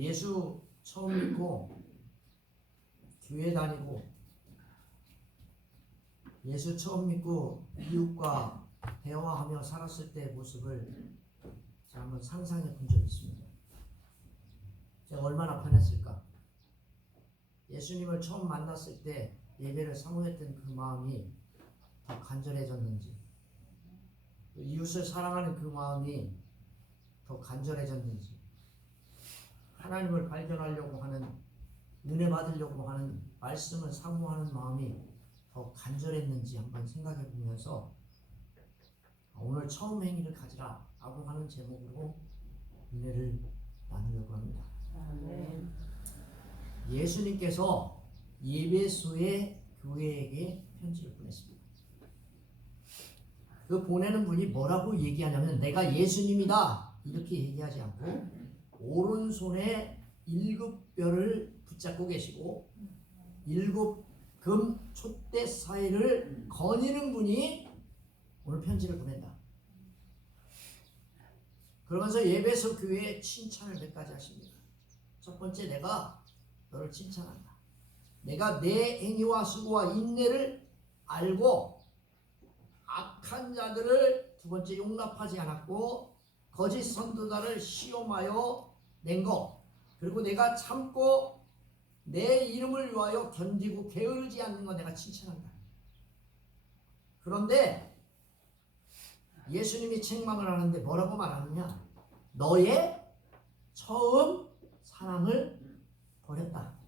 예수 처음 믿고 교회 다니고 예수 처음 믿고 이웃과 대화하며 살았을 때의 모습을 제가 한번 상상해 본 적이 있습니다. 제가 얼마나 편했을까? 예수님을 처음 만났을 때 예배를 사모했던 그 마음이 더 간절해졌는지, 이웃을 사랑하는 그 마음이 더 간절해졌는지, 하나님을 발견하려고 하는, 은혜 받으려고 하는, 말씀을 사모하는 마음이 더 간절했는지 한번 생각해 보면서 오늘 처음 행위를 가지라 라고 하는 제목으로 은혜를 나누려고 합니다. 아멘. 예수님께서 예배소의 교회에게 편지를 보냈습니다. 그 보내는 분이 뭐라고 얘기하냐면, 내가 예수님이다 이렇게 얘기하지 않고 오른손에 7뼈를 붙잡고 계시고 7금 촛대 사이를 거니는 분이 오늘 편지를 보낸다. 그러면서 예배소 교회에 칭찬을 몇 가지 하십니다. 첫 번째, 내가 너를 칭찬한다. 내가 내 행위와 수고와 인내를 알고 악한 자들을, 두 번째, 용납하지 않았고 거짓 선도자를 시험하여 낸 것, 그리고 내가 참고 내 이름을 위하여 견디고 게으르지 않는 것 내가 칭찬한다. 그런데 예수님이 책망을 하는데 뭐라고 말하느냐? 너의 처음 사랑을 버렸다.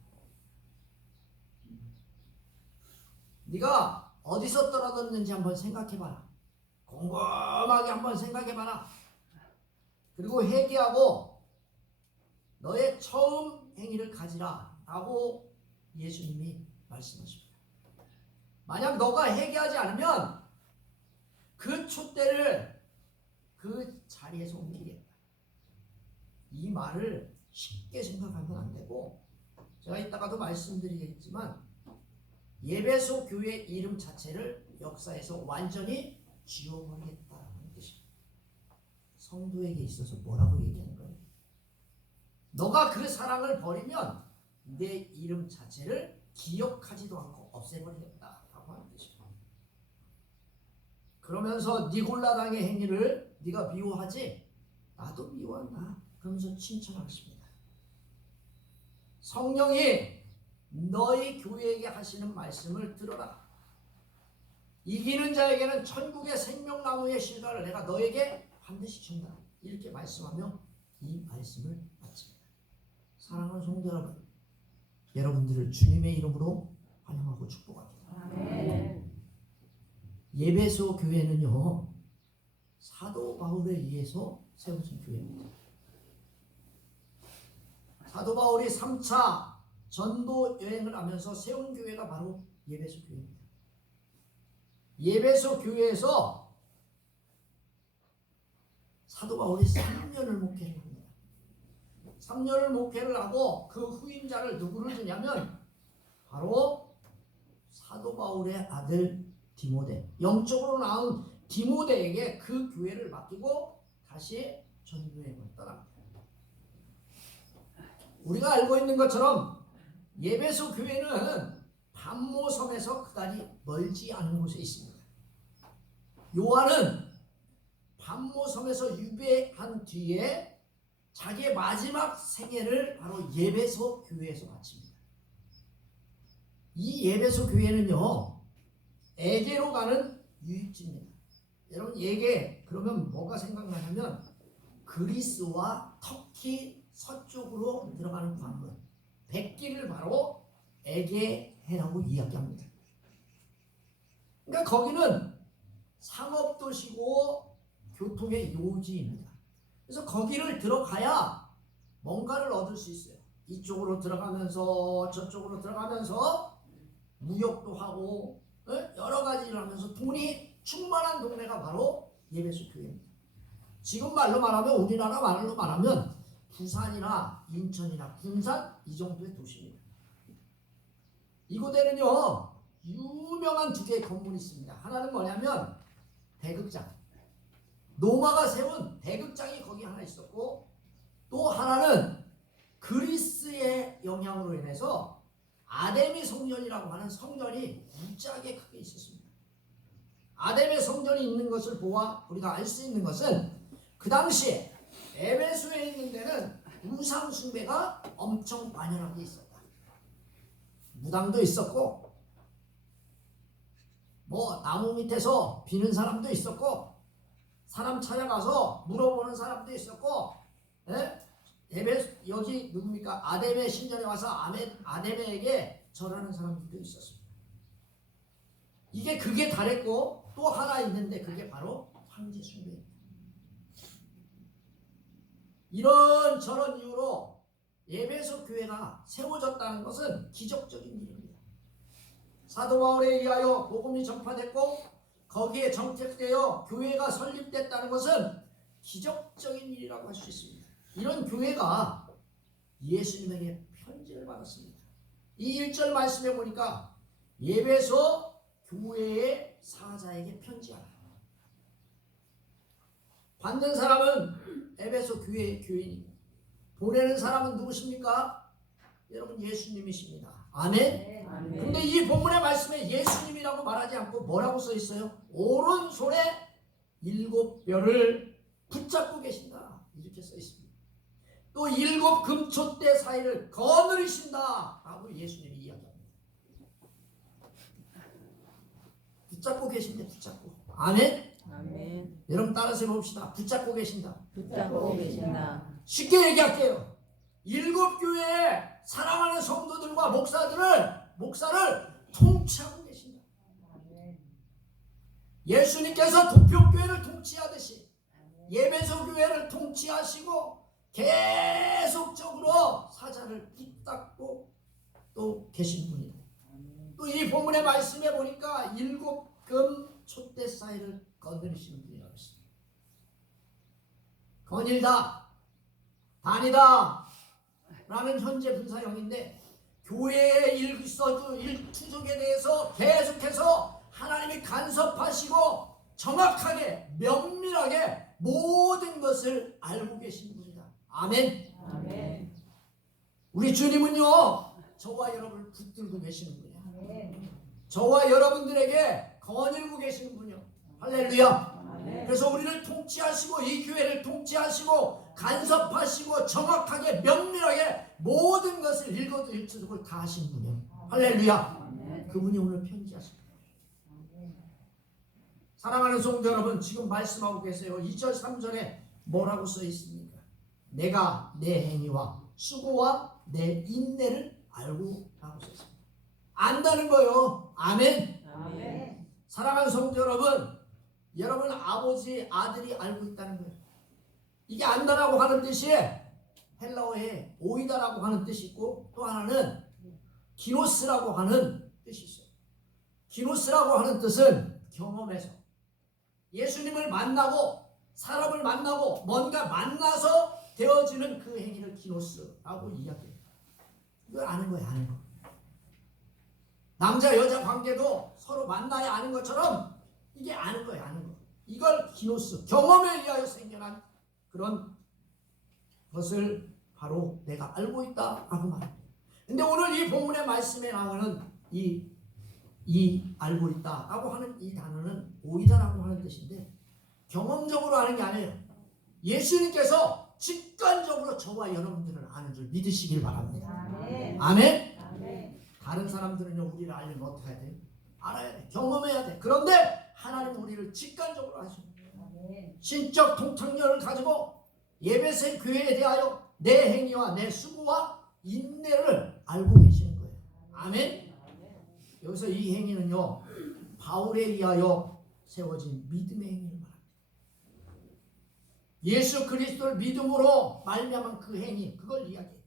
네가 어디서 떨어졌는지 한번 생각해봐라. 곰곰하게 한번 생각해봐라. 그리고 회개하고 너의 처음 행위를 가지라 라고 예수님이 말씀하십니다. 만약 너가 회개하지 않으면 그 촛대를 그 자리에서 옮기겠다. 이 말을 쉽게 생각하면 안 되고, 제가 이따가도 말씀드리겠지만 예배소 교회 이름 자체를 역사에서 완전히 지워버리겠다는 뜻입니다. 성도에게 있어서 뭐라고 얘기하는 거예요? 너가 그 사랑을 버리면 내 이름 자체를 기억하지도 않고 없애버리겠다라고 하는 뜻입니다. 그러면서 니골라당의 행위를 네가 미워하지? 나도 미워한다. 그러면서 칭찬하십니다. 성령이 너희 교회에게 하시는 말씀을 들어라. 이기는 자에게는 천국의 생명나무의 실과를 내가 너에게 반드시 준다. 이렇게 말씀하며 이 말씀을 마칩니다. 사랑하는 성도 여러분, 여러분들을 주님의 이름으로 환영하고 축복합니다. 아멘. 예배소 교회는요, 사도 바울에 의해서 세워진 교회입니다. 사도 바울이 3차 전도 여행을 하면서 세운 교회가 바로 예배소 교회입니다. 예배소 교회에서 사도 바울이 3년을 목회를 합니다. 3년을 목회를 하고 그 후임자를 누구를 주냐면 바로 사도 바울의 아들 디모데, 영적으로 낳은 디모데에게 그 교회를 맡기고 다시 전도여행을 떠납니다. 우리가 알고 있는 것처럼 예배소 교회는 반모섬에서 그다지 멀지 않은 곳에 있습니다. 요한은 반모섬에서 유배한 뒤에 자기의 마지막 생애를 바로 예배소 교회에서 마칩니다. 이 예배소 교회는요, 에게로 가는 유입지입니다. 여러분, 에게 그러면 뭐가 생각나냐면 그리스와 터키 서쪽으로 들어가는 관문, 백길을 바로 에게해라고 이야기합니다. 그러니까 거기는 상업도시고 교통의 요지입니다. 그래서 거기를 들어가야 뭔가를 얻을 수 있어요. 이쪽으로 들어가면서 저쪽으로 들어가면서 무역도 하고 여러 가지를 하면서 돈이 충만한 동네가 바로 예배소 교회입니다. 지금 말로 말하면, 우리나라 말로 말하면 부산이나 인천이나 군산 이 정도의 도시입니다. 이곳에는요 유명한 두 개의 건물이 있습니다. 하나는 뭐냐면 대극장, 로마가 세운 대극장이 거기 하나 있었고, 또 하나는 그리스의 영향으로 인해서 아데미 성전이라고 하는 성전이 무지하게 크게 있었습니다. 아데미 성전이 있는 것을 보아 우리가 알 수 있는 것은 그 당시에 에베소에 있는 데는 우상 숭배가 엄청 만연하게 있었다. 무당도 있었고 뭐 나무 밑에서 비는 사람도 있었고 사람 찾아가서 물어보는 사람도 있었고, 여기 누굽니까? 아데메 신전에 와서 아데메에게 절하는 사람들도 있었습니다. 그게 다랬고 또 하나 있는데 그게 바로 황제 숭배입니다. 이런 저런 이유로 에베소 교회가 세워졌다는 것은 기적적인 일입니다. 사도 바울에 의하여 복음이 전파됐고 거기에 정착되어 교회가 설립됐다는 것은 기적적인 일이라고 할 수 있습니다. 이런 교회가 예수님에게 편지를 받았습니다. 이 1절 말씀에 보니까 에베소 교회의 사자에게 편지하라. 받는 사람은 에베소 교회의 교인입니다. 보내는 사람은 누구십니까? 여러분 예수님이십니다. 아멘. 근데 이 본문의 말씀에 예수님이라고 말하지 않고 뭐라고 써 있어요? 오른손에 7뼈를 붙잡고 계신다. 이렇게 써 있습니다. 또 7 금촛대 사이를 거느리신다 라고 예수님이 이야기합니다. 붙잡고 계신데 붙잡고. 아멘. 아멘. 여러분 따라서 봅시다. 붙잡고 계신다. 붙잡고 계신다. 쉽게 얘기할게요. 7교회에 사랑하는 성도들과 목사를 통치하고 계신다. 예수님께서 도표교회를 통치하듯이 에베소 교회를 통치하시고 계속적으로 사자를 붙잡고 또 계신 분이다. 또 이 본문의 말씀에 보니까 7 금 촛대 사이를 거느리시는 분이라고 했습니다. 거닐다, 다니다 라는 현재 분사형인데 교회의 일투족에 대해서 계속해서 하나님이 간섭하시고 정확하게 면밀하게 모든 것을 알고 계신 분이다. 아멘. 아멘. 우리 주님은요 저와 여러분을 붙들고 계시는 분이야. 저와 여러분들에게 거닐고 계시는 분이요. 할렐루야. 아멘. 그래서 우리를 통치하시고 이 교회를 통치하시고 간섭하시고 정확하게 면밀하게 모든 것을 일거일투족을 다 하신 분이요. 할렐루야. 아멘. 그분이 오늘 편지하십니다. 사랑하는 성도 여러분, 지금 말씀하고 계세요. 2절 3절에 뭐라고 써 있습니까? 내가 내 행위와 수고와 내 인내를 알고 라고 써 있습니다. 안다는 거요. 아멘. 아멘. 사랑하는 성도 여러분, 여러분 아버지 아들이 알고 있다는 거예요. 이게 안다라고 하는 뜻이 헬라어에 오이다라고 하는 뜻이 있고 또 하나는 기노스라고 하는 뜻이 있어요. 기노스라고 하는 뜻은 경험에서 예수님을 만나고 사람을 만나고 뭔가 만나서 되어지는 그 행위를 기노스라고 이야기해요. 이걸 아는 거예요. 아는 거. 남자 여자 관계도 서로 만나야 아는 것처럼 이게 아는 거예요. 아는 거. 이걸 기노스, 경험에 의하여 생겨난 그런 것을 바로 내가 알고 있다라고 말합니다. 근데 오늘 이 본문의 말씀에 나오는 이 알고 있다라고 하는 이 단어는 오이다라고 하는 뜻인데 경험적으로 아는 게 아니에요. 예수님께서 직관적으로 저와 여러분들을 아는 줄 믿으시길 바랍니다. 아멘. 아멘. 아멘. 다른 사람들은요 우리를 알려면 어떻게 해야 돼? 알아야 돼. 경험해야 돼. 그런데 하나님은 우리를 직관적으로 아십니다. 신적 통찰력을 가지고 에베소 교회에 대하여 내 행위와 내 수고와 인내를 알고 계시는 거예요. 아멘. 여기서 이 행위는요 바울에 의하여 세워진 믿음의 행위를 말합니다. 예수 그리스도를 믿음으로 말미암은 그 행위, 그걸 이야기해요.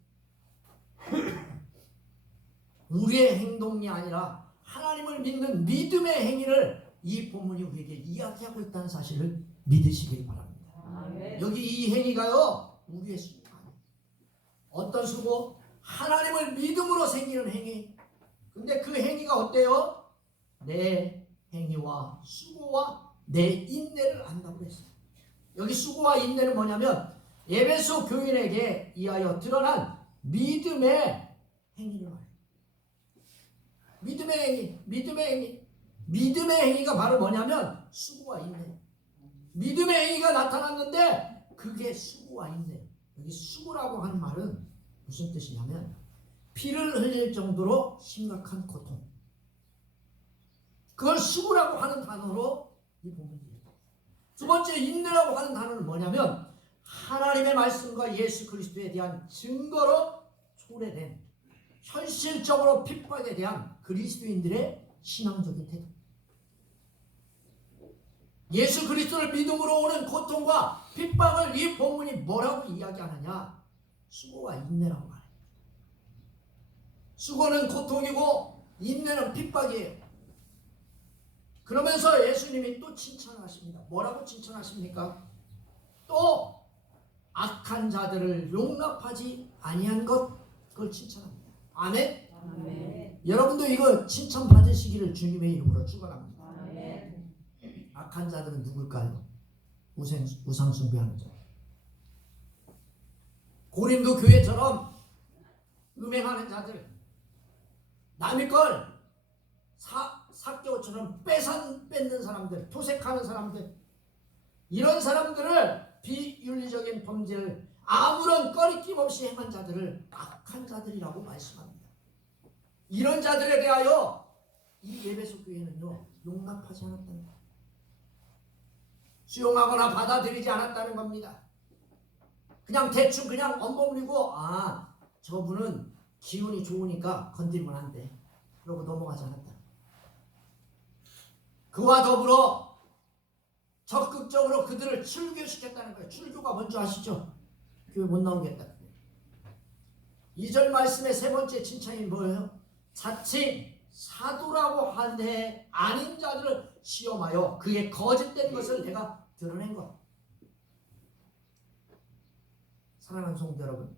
우리의 행동이 아니라 하나님을 믿는 믿음의 행위를 이 본문이 우리에게 이야기하고 있다는 사실을 믿으시길 바랍니다. 아멘. 여기 이 행위가요 우리의 수고가 아니에요. 어떤 수고? 하나님을 믿음으로 생기는 행위. 근데 그 행위가 어때요? 내 행위와 수고와 내 인내를 안다고 했어요. 여기 수고와 인내는 뭐냐면 에베소 교인에게 이하여 드러난 믿음의 행위를 말해요. 믿음의 행위, 믿음의 행위. 믿음의 행위가 바로 뭐냐면 수고와 인내. 믿음의 행위가 나타났는데 그게 수고와 인내. 여기 수고라고 하는 말은 무슨 뜻이냐면 피를 흘릴 정도로 심각한 고통. 그걸 수고라고 하는 단어로 이 본문이 얘기해요. 두 번째 인내라고 하는 단어는 뭐냐면 하나님의 말씀과 예수 그리스도에 대한 증거로 초래된 현실적으로 핍박에 대한 그리스도인들의 신앙적인 태도. 예수 그리스도를 믿음으로 오는 고통과 핍박을 이 본문이 뭐라고 이야기하느냐? 수고와 인내라고 말해요. 수고는 고통이고 인내는 핍박이에요. 그러면서 예수님이 또 칭찬하십니다. 뭐라고 칭찬하십니까? 또 악한 자들을 용납하지 아니한 것, 그걸 칭찬합니다. 아멘? 아멘. 여러분도 이거 칭찬 받으시기를 주님의 이름으로 축원합니다. 아멘. 악한 자들은 누굴까요? 우상 숭배하는 자. 고린도 교회처럼 음행하는 자들, 남의 걸 삭개오처럼 뺏는 사람들, 토색하는 사람들, 이런 사람들을 비윤리적인 범죄를 아무런 꺼리낌 없이 행한 자들을 악한 자들이라고 말씀합니다. 이런 자들에 대하여 이 에베소 교회는요 용납하지 않았다는 거예요. 수용하거나 받아들이지 않았다는 겁니다. 그냥 대충 그냥 엉버무리고 저분은 기운이 좋으니까 건드리면 안 돼. 그러고 넘어가지 않았다. 그와 더불어 적극적으로 그들을 출교시켰다는 거예요. 출교가 뭔지 아시죠? 교회 못 나오겠다. 2절 말씀의 세 번째 칭찬이 뭐예요? 자칭 사도라고 하는데 아닌 자들을 시험하여 그의 거짓된 것을 내가 드러낸 것. 사랑하는 성도 여러분,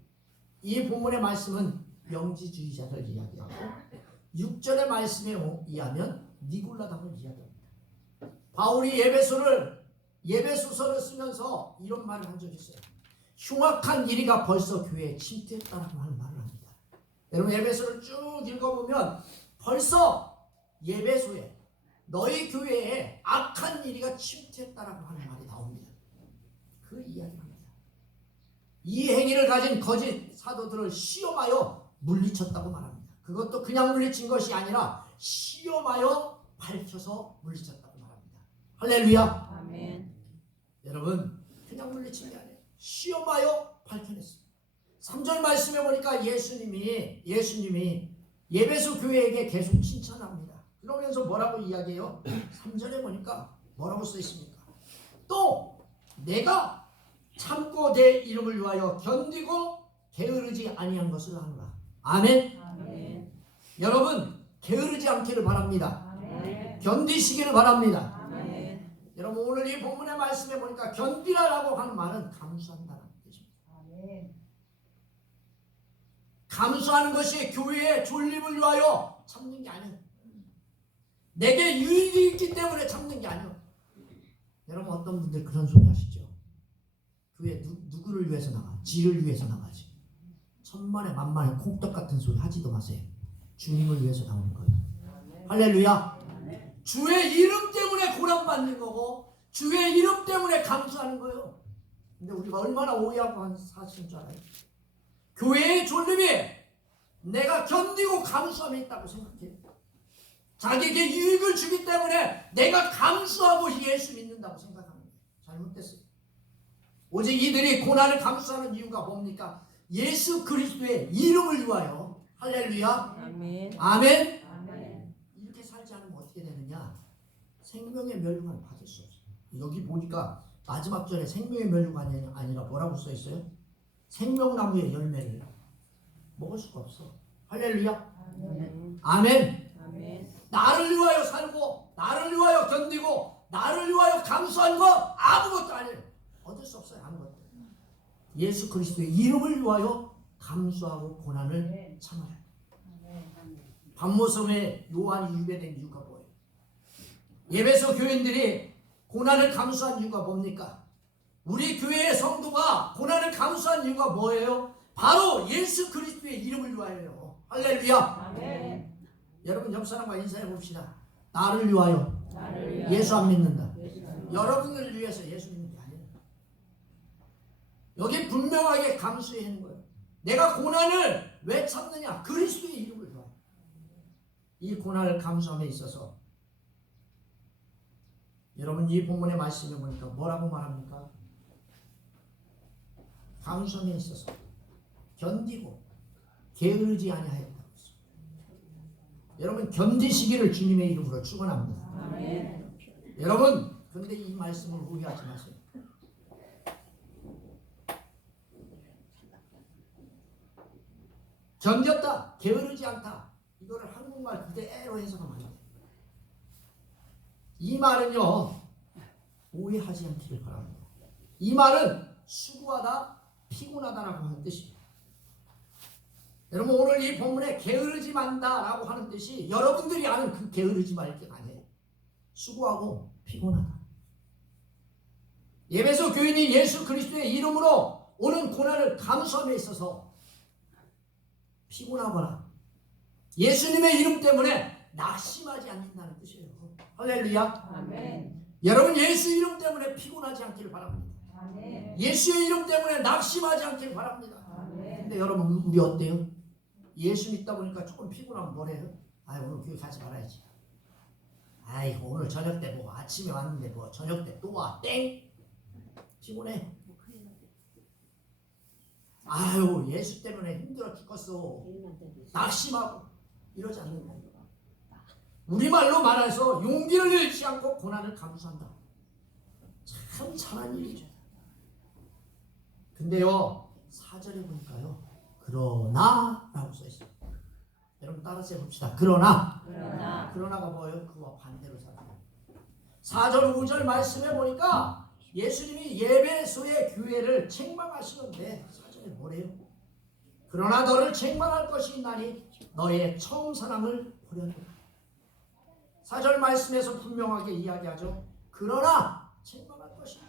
이 본문의 말씀은 영지주의자를 이야기하고 6절의 말씀에 의하면 니골라당을 이야기합니다. 바울이 예배소서를 쓰면서 이런 말을 한 적이 있어요. 흉악한 이리가 벌써 교회에 침투했다라고 하는 말을 합니다. 여러분 예배소를 쭉 읽어보면 벌써 예배소에 너희 교회에 악한 이리가 침투했다라고 하는 말이 나옵니다. 그 이야기를 합니다. 이 행위를 가진 거짓 사도들을 시험하여 물리쳤다고 말합니다. 그것도 그냥 물리친 것이 아니라 시험하여 밝혀서 물리쳤다고 말합니다. 할렐루야. 아멘. 여러분 그냥 물리친 게 아니에요. 시험하여 밝혀냈습니다. 3절 말씀에 보니까 예수님이 예배소 교회에게 계속 칭찬합니다. 그러면서 뭐라고 이야기해요? 3절에 보니까 뭐라고 써 있습니까? 또 내가 참고 내 이름을 위하여 견디고 게으르지 아니한 것을 하노라. 아멘. 아멘. 여러분 게으르지 않기를 바랍니다. 아멘. 견디시기를 바랍니다. 아멘. 여러분 오늘 이 본문의 말씀에 보니까 견디라라고 하는 말은 감수한다는 뜻입니다. 아멘. 감수하는 것이 교회의 존립을 위하여 참는 게 아니에요. 내게 유익이 있기 때문에 참는 게 아니에요. 여러분 어떤 분들 그런 소리 하시죠? 교회 누구를 위해서 나가? 지를 위해서 나가지. 천만에 만만에 콩떡 같은 소리 하지도 마세요. 주님을 위해서 나오는 거예요. 할렐루야. 주의 이름 때문에 고난받는 거고 주의 이름 때문에 감수하는 거예요. 근데 우리가 얼마나 오해하고 한 사실인 줄 알아요? 교회의 존립이 내가 견디고 감수함에 있다고 생각해요. 자기에게 유익을 주기 때문에 내가 감수하고 예수 믿는다고 생각하는 거예요. 잘못됐어요. 오직 이들이 고난을 감수하는 이유가 뭡니까? 예수 그리스도의 이름을 위하여. 할렐루야. 아멘. 아멘. 아멘. 이렇게 살지 않으면 어떻게 되느냐? 생명의 멸류관을 받을 수 없어요. 여기 보니까 마지막 절에 생명의 멸류관이 아니라 뭐라고 써 있어요? 생명나무의 열매를 먹을 수가 없어. 할렐루야. 아멘. 아멘. 아멘. 나를 위하여 살고 나를 위하여 견디고 나를 위하여 감수한 거 아무것도 아니에요. 얻을 수 없어요. 아무것도. 예수 그리스도의 이름을 위하여 감수하고 고난을 참아야 해요. 밤모섬에 요한이 유배된 이유가 뭐예요? 예배소 교인들이 고난을 감수한 이유가 뭡니까? 우리 교회의 성도가 고난을 감수한 이유가 뭐예요? 바로 예수 그리스도의 이름을 위하여요. 할렐루야. 아멘. 여러분 옆 사람과 인사해 봅시다. 나를 위하여 나를 위하여 예수 안 믿는다. 예수 안 여러분을 위해서 예수 믿는 게 아니에요. 여기 분명하게 감수해야 하는 거예요. 내가 고난을 왜 참느냐? 그리스도의 이름을 위하여. 이 고난을 감수함에 있어서 여러분 이 본문의 말씀을 보니까 뭐라고 말합니까? 감수함에 있어서 견디고 게으르지 아니하였다고 했습니다. 여러분 견디시기를 주님의 이름으로 축원합니다. 아멘. 여러분 근데 이 말씀을 후회하지 마세요. 견뎠다, 게으르지 않다. 이거를 한국말 그대로 해석하면 안 돼요. 이 말은요 오해하지 않기를 바랍니다. 이 말은 수고하다, 피곤하다라고 하는 뜻입니다. 여러분 오늘 이 본문에 게으르지 말다라고 하는 뜻이 여러분들이 아는 그 게으르지 말 게 아니에요. 수고하고 피곤하다. 예배소 교인이 예수 그리스도의 이름으로 오는 고난을 감수함에 있어서 피곤하거나 예수님의 이름 때문에 낙심하지 않는다는 뜻이에요. 할렐루야. 아멘. 여러분 예수 이름 때문에 피곤하지 않기를 바랍니다. 아멘. 예수의 이름 때문에 낙심하지 않기를 바랍니다. 아멘. 근데 여러분 우리 어때요? 예수 믿다 보니까 조금 피곤하면 뭐래요? 아 오늘 교회 가지 말아야지. 아이고 오늘 저녁 때 뭐 아침에 왔는데 뭐 저녁 때 또 와 땡. 피곤해. 아유 예수 때문에 힘들어 죽겠어. 낙심하고 이러지 않는 거예요. 우리말로 말해서 용기를 잃지 않고 고난을 감수한다. 참 잘한 일이죠. 근데요 4절에 보니까요 그러나 라고 써있어요. 여러분 따라서 해봅시다. 그러나가 뭐예요? 그와 반대로 살아요. 4절 5절 말씀해 보니까 예수님이 예배소의 교회를 책망하시는데 4절에 뭐래요? 그러나 너를 책망할 것이 있나니 너의 처음 사랑을 버렸노라. 4절 말씀에서 분명하게 이야기하죠. 그러나 책망할 것이 있다.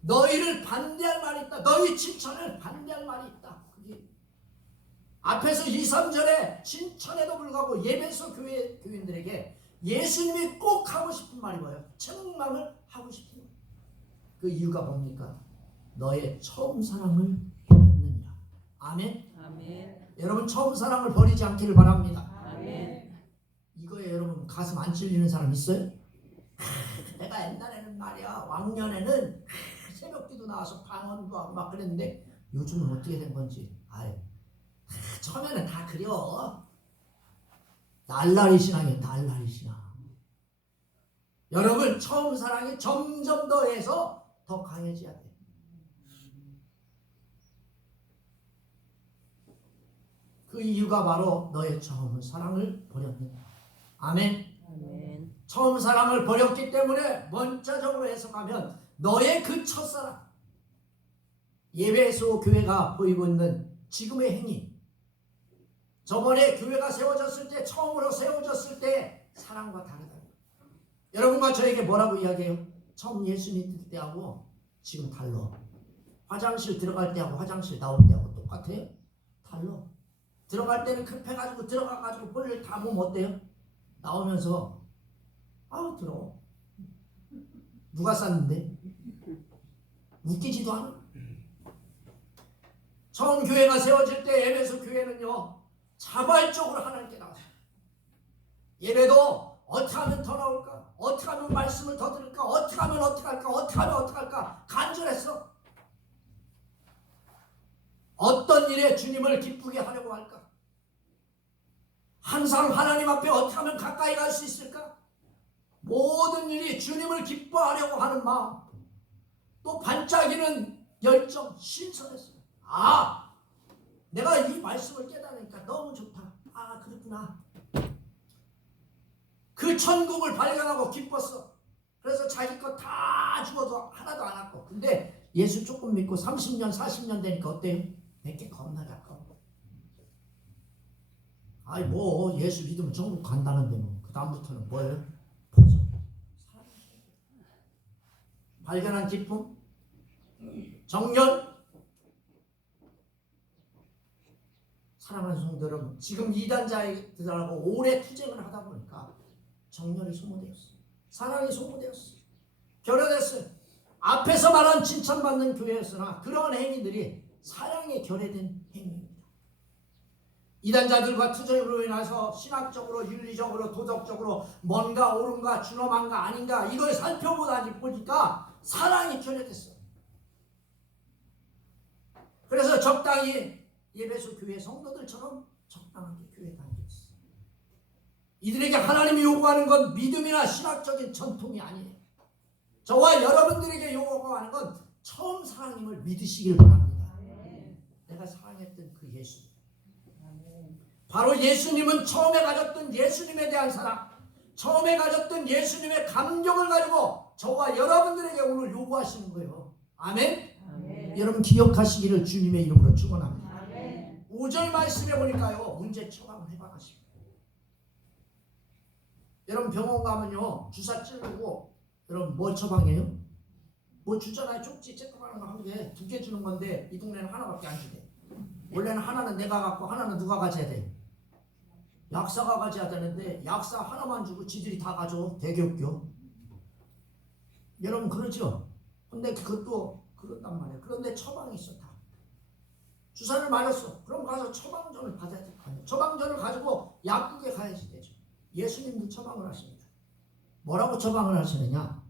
너희를 반대할 말이 있다. 너희 칭찬을 반대할 말이 있다. 그게 앞에서 2, 3절에 칭찬에도 불구하고 예배소 교회 교인들에게 예수님이 꼭 하고 싶은 말이 뭐예요? 책망을 하고 싶은 거예요. 그 이유가 뭡니까? 너의 처음 사랑을 버렸느니라. 아멘. 아멘. 여러분 처음 사랑을 버리지 않기를 바랍니다. 아멘. 이거에 여러분 가슴 안 찔리는 사람 있어요? 내가 옛날에는 말이야 왕년에는 새벽기도 나와서 방언도 하고 막 그랬는데 요즘은 어떻게 된 건지 처음에는 다 그려. 날라리 신앙이에요. 날라리 신앙. 여러분 처음 사랑이 점점 더해서 더 강해져야 돼. 그 이유가 바로 너의 처음 사랑을 버렸느냐. 아멘. 아멘. 처음 사랑을 버렸기 때문에 원자적으로 해석하면 너의 그 첫사랑 예배소 교회가 보이고 있는 지금의 행위 저번에 교회가 세워졌을 때 처음으로 세워졌을 때 사랑과 다르다. 여러분과 저에게 뭐라고 이야기해요? 처음 예수 믿을 때하고 지금 달라. 화장실 들어갈 때하고 화장실 나올 때하고 똑같아요? 달라. 들어갈 때는 급해가지고 들어가가지고 볼일 다 보면 어때요? 나오면서 아우 더러워. 누가 쌌는데? 웃기지도 않아. 처음 교회가 세워질 때 예배소 교회는요 자발적으로 하나님께 나왔어요. 예배도 어떻게 하면 더 나올까? 어떻게 하면 말씀을 더 들을까? 어떻게 하면 어떻게 할까? 어떻게 하면 어떻게 할까? 간절했어. 어떤 일에 주님을 기쁘게 하려고 할까? 항상 하나님 앞에 어떻게 하면 가까이 갈 수 있을까? 모든 일이 주님을 기뻐하려고 하는 마음, 또 반짝이는 열정, 신선했어요. 아, 내가 이 말씀을 깨달으니까 너무 좋다. 아, 그렇구나. 그 천국을 발견하고 기뻤어. 그래서 자기 거 다 죽어도 하나도 안 왔고. 근데 예수 조금 믿고 30년, 40년 되니까 어때요? 내게 겁나 가까워. 아이 뭐 예수 믿으면 천국 간다는데 뭐 그 다음부터는 뭐예요? 포죠. 발견한 기쁨, 정렬. 사랑하는 성도 여러분, 지금 이단자들하고 오래 투쟁을 하다 보니까 정렬이 소모되었어요. 사랑이 소모되었어요. 결여됐어요. 앞에서 말한 칭찬받는 교회였으나 그런 행위들이 사랑에 결여된 행위입니다. 이단자들과 투쟁으로 인해서 신학적으로, 윤리적으로, 도덕적으로 뭔가 옳은가 준엄한가 아닌가 이걸 살펴보다 보니까 사랑이 결여됐어요. 그래서 적당히 예배소 교회 성도들처럼 적당하게 교회 다니고 있어요. 이들에게 하나님이 요구하는 건 믿음이나 신학적인 전통이 아니에요. 저와 여러분들에게 요구하는 건 처음 사랑님을 믿으시길 바랍니다. 내가 사랑했던 그 예수. 바로 예수님은 처음에 가졌던 예수님에 대한 사랑, 처음에 가졌던 예수님의 감격을 가지고 저와 여러분들에게 오늘 요구하시는 거예요. 아멘? 아멘. 여러분 기억하시기를 주님의 이름으로 축원합니다. 5절 말씀에 보니까요, 문제 처방을 해방하십니다. 여러분 병원 가면요, 주사 찌르고 여러분 뭐 처방해요? 뭐 주잖아요. 쪽지 쬐끄만한 거 한 개, 2개 주는 건데 이 동네는 하나밖에 안 주대. 원래는 하나는 내가 갖고 하나는 누가 가져야 돼? 약사가 가져야 되는데 약사 하나만 주고 지들이 다 가져. 되게 웃겨. 여러분 그러죠? 근데 그것도 그렇단 말이에요. 그런데 처방이 있어 다. 주사를 맞았어. 그럼 가서 처방전을 받아야 돼. 처방전을 가지고 약국에 가야지 되죠. 예수님도 처방을 하십니다. 뭐라고 처방을 하시느냐?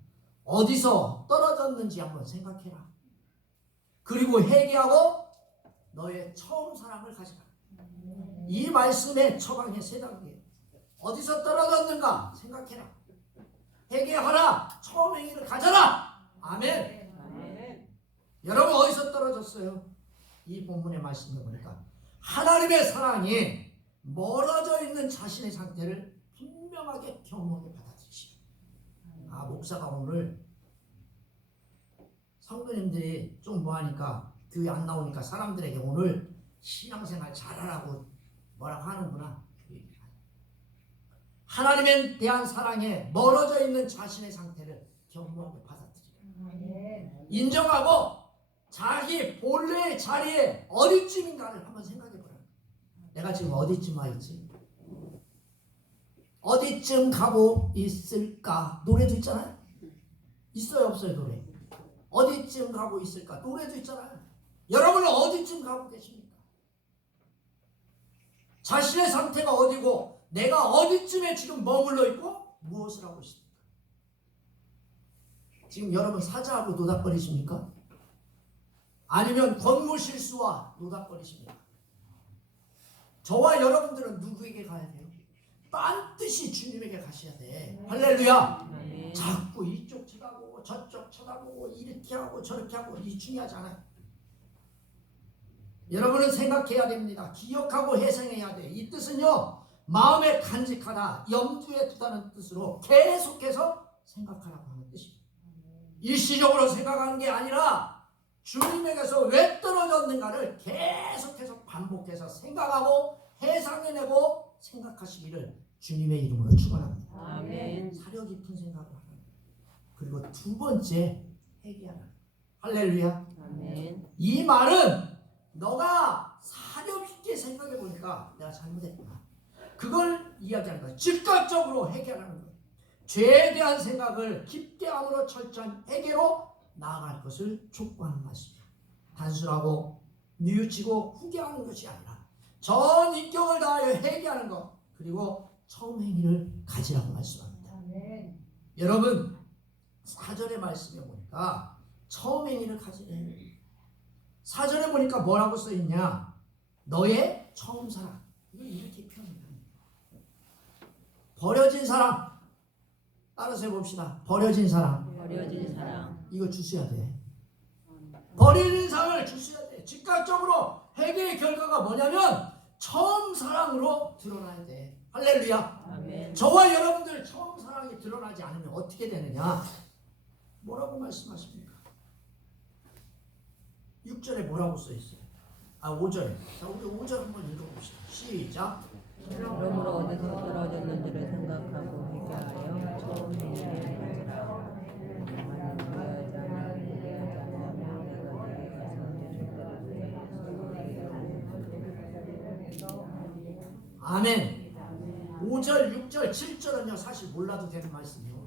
어디서 떨어졌는지 한번 생각해라. 그리고 회개하고 너의 처음 사랑을 가져라. 이 말씀의 처방의 3단계. 어디서 떨어졌는가 생각해라. 회개하라. 처음 행위를 가져라. 아멘. 아멘. 여러분 어디서 떨어졌어요? 이 본문의 말씀을 보니까 하나님의 사랑이 멀어져 있는 자신의 상태를 분명하게 경험하게 받아들이시고, 아 목사가 오늘 성도님들이 좀 뭐하니까 교회 안 나오니까 사람들에게 오늘 신앙생활 잘하라고 뭐라고 하는구나. 하나님에 대한 사랑에 멀어져 있는 자신의 상태를 경험하게 받아들이라. 인정하고 자기 본래의 자리에 어디쯤인가를 한번 생각해보라. 내가 지금 어디쯤 와 있지? 어디쯤 가고 있을까? 노래도 있잖아요. 있어요 없어요 노래? 어디쯤 가고 있을까? 노래도 있잖아요. 여러분은 어디쯤 가고 계십니까? 자신의 상태가 어디고 내가 어디쯤에 지금 머물러 있고 무엇을 하고 있습니까? 지금 여러분 사자하고 노닥거리십니까? 아니면 권무 실수와 노닥거리십니까? 저와 여러분들은 누구에게 가야 돼요? 반드시 주님에게 가셔야 돼. 할렐루야. 자꾸 이쪽 쳐다보고 저쪽 쳐다보고 이렇게 하고 저렇게 하고 이 중요하지 않아요. 여러분은 생각해야 됩니다. 기억하고 회생해야 돼. 이 뜻은요, 마음에 간직하다, 염두에 두다는 뜻으로 계속해서 생각하라고 하는 뜻입니다. 일시적으로 생각하는 게 아니라 주님에게서 왜 떨어졌는가를 계속해서 반복해서 생각하고 해상해내고 생각하시기를 주님의 이름으로 축원합니다. 아멘. 사려 깊은 생각을 하라. 그리고 2번째 회개하라. 할렐루야. 아멘. 이 말은 너가 사려 깊게 생각해 보니까 내가 잘못했구나. 그걸 이야기하는 거야. 즉각적으로 회개하라는 거야. 죄에 대한 생각을 깊게 함으로 철저한 회개로 나아갈 것을 촉구하는 말씀이야. 단순하고 뉘우치고 후회하는 것이 아니라 전 인격을 다하여 회개하는 것, 그리고 처음 행위를 가지라고 말씀합니다. 아멘. 여러분 4절의 말씀에 보니까 처음 행위를 가지래. 4절에 보니까 뭐라고 써있냐? 너의 처음 사랑. 이걸 이렇게 표현합니다. 버려진 사랑. 따라서 해봅시다. 버려진 사랑. 버려진 사랑. 이거 주셔야 돼. 버려진 사랑을 주셔야 돼. 즉각적으로 회개의 결과가 뭐냐면 처음 사랑으로 드러나야 돼. 할렐루야. 아멘. 저와 여러분들 처음 사랑이 드러나지 않으면 어떻게 되느냐? 뭐라고 말씀하십니까? 6절에 뭐라고 써있어요? 5절에. 자, 우리 5절 한번 읽어봅시다. 시작. 그러므로 어디서 떨어졌는지를 생각하고 회개하여 처음 행위를 가지라. 아멘. 5절, 6절, 7절은요 사실 몰라도 되는 말씀이에요.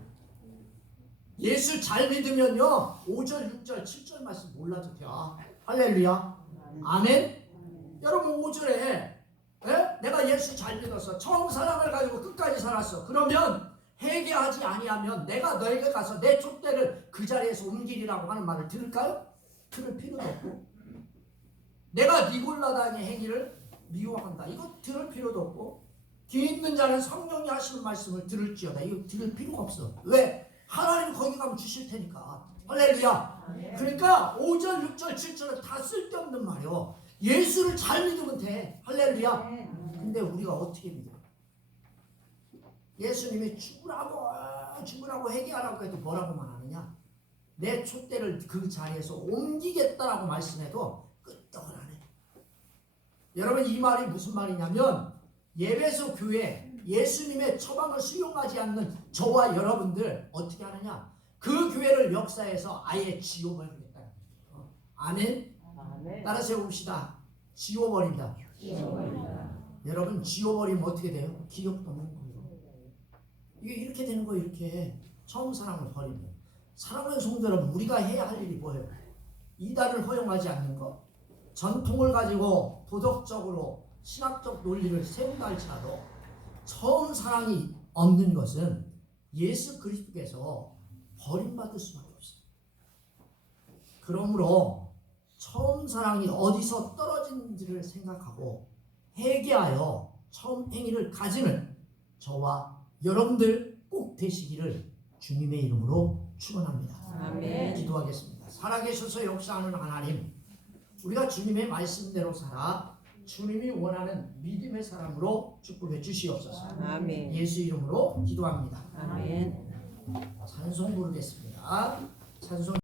예수 잘 믿으면요 5절, 6절, 7절 말씀 몰라도 돼요. 할렐루야. 아멘. 여러분 5절에 내가 예수 잘 믿었어. 처음 사랑을 가지고 끝까지 살았어. 그러면 회개하지 아니하면 내가 너에게 가서 내 촛대를 그 자리에서 옮기리라고 하는 말을 들을까요? 들을 필요도 없고, 내가 니골라다니의 행위를 미워한다, 이거 들을 필요도 없고, 뒤에 있는 자는 성령이 하시는 말씀을 들을지어다, 이거 들을 필요가 없어. 왜? 하나님 거기 가면 주실 테니까. 할렐루야. 그러니까 5절, 6절, 7절은 다 쓸데없는 말이요. 예수를 잘 믿으면 돼. 할렐루야. 근데 우리가 어떻게 믿어? 예수님이 죽으라고 회개하라고 해도 뭐라고만 하느냐? 내 촛대를 그 자리에서 옮기겠다라고 말씀해도 끄떡을 안 해. 여러분 이 말이 무슨 말이냐면, 예배소 교회 예수님의 처방을 수용하지 않는 저와 여러분들 어떻게 하느냐? 그 교회를 역사에서 아예 지워버리겠다. 아멘? 따라서 해봅시다. 지워버린다. 여러분 지워버리면 어떻게 돼요? 기억도 없는 거예요. 이게 이렇게 되는 거예요. 이렇게 처음 사랑을 버리면. 사랑하는 성도 여러분, 우리가 해야 할 일이 뭐예요? 이단을 허용하지 않는 것, 전통을 가지고 도덕적으로 신학적 논리를 세운다 할지라도 처음 사랑이 없는 것은 예수 그리스도께서 버림받을 수밖에 없어요. 그러므로 처음 사랑이 어디서 떨어지는지를 생각하고 회개하여 처음 행위를 가지는 저와 여러분들 꼭 되시기를 주님의 이름으로 축원합니다. 아멘. 기도하겠습니다. 살아계셔서 역사하는 하나님, 우리가 주님의 말씀대로 살아 주님이 원하는 믿음의 사람으로 축복해 주시옵소서. 아멘. 예수 이름으로 기도합니다. 아멘. 찬송 부르겠습니다. 찬송